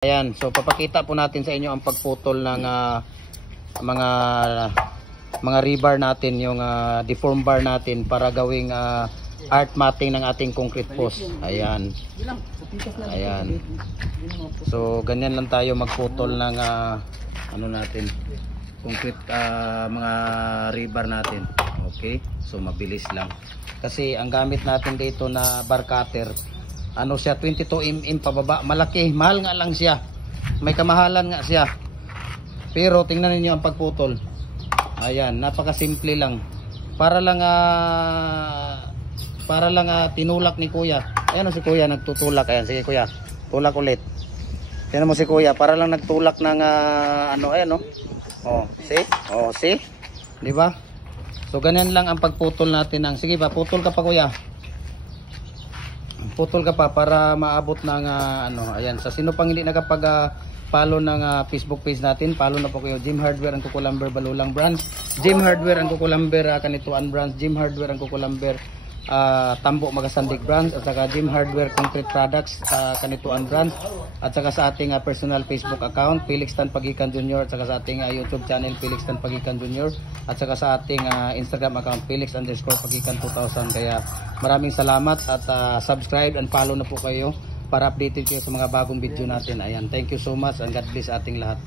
Ayan, so papakita po natin sa inyo ang pagputol ng mga rebar natin, yung deform bar natin para gawing art matting ng ating concrete post. Ayan. Ayan. So ganyan lang tayo magputol ng ano natin, concrete mga rebar natin. Okay? So mabilis lang. Kasi ang gamit natin dito na bar cutter, ano siya, 22 mm pababa. Malaki, mahal nga lang siya, may kamahalan nga siya, pero tingnan niyo ang pagputol. Ayan, napakasimple lang. Para lang tinulak ni kuya. Ayan si kuya nagtutulak. Ayan, sige kuya, tulak ulit. Tingnan mo si kuya, para lang nagtulak ng ano, ayan oh. Oh, see? Oh, see? Di ba? So ganyan lang ang pagputol natin ng, sige pa, putol ka pa kuya. Putol ka pa para maabot ng ano, ayan. Sa sino pang hindi nakapag follow ng Facebook page natin, follow na po kayo. Jim Hardware ang Kukulamber Balulang branch, Jim Hardware ang Kukulamber Kanituan branch, Jim Hardware ang Kukulamber Tambo Magasandig branch, at saka Jim Hardware Concrete Products Kanituan branch, at saka sa ating personal Facebook account Felix Tan Pagikan Jr., at saka sa ating YouTube channel Felix Tan Pagikan Jr., at saka sa ating Instagram account Felix_Pagikan 2000. Kaya maraming salamat at subscribe and follow na po kayo para updated kayo sa mga bagong video natin. Ayan, thank you so much and God bless ating lahat.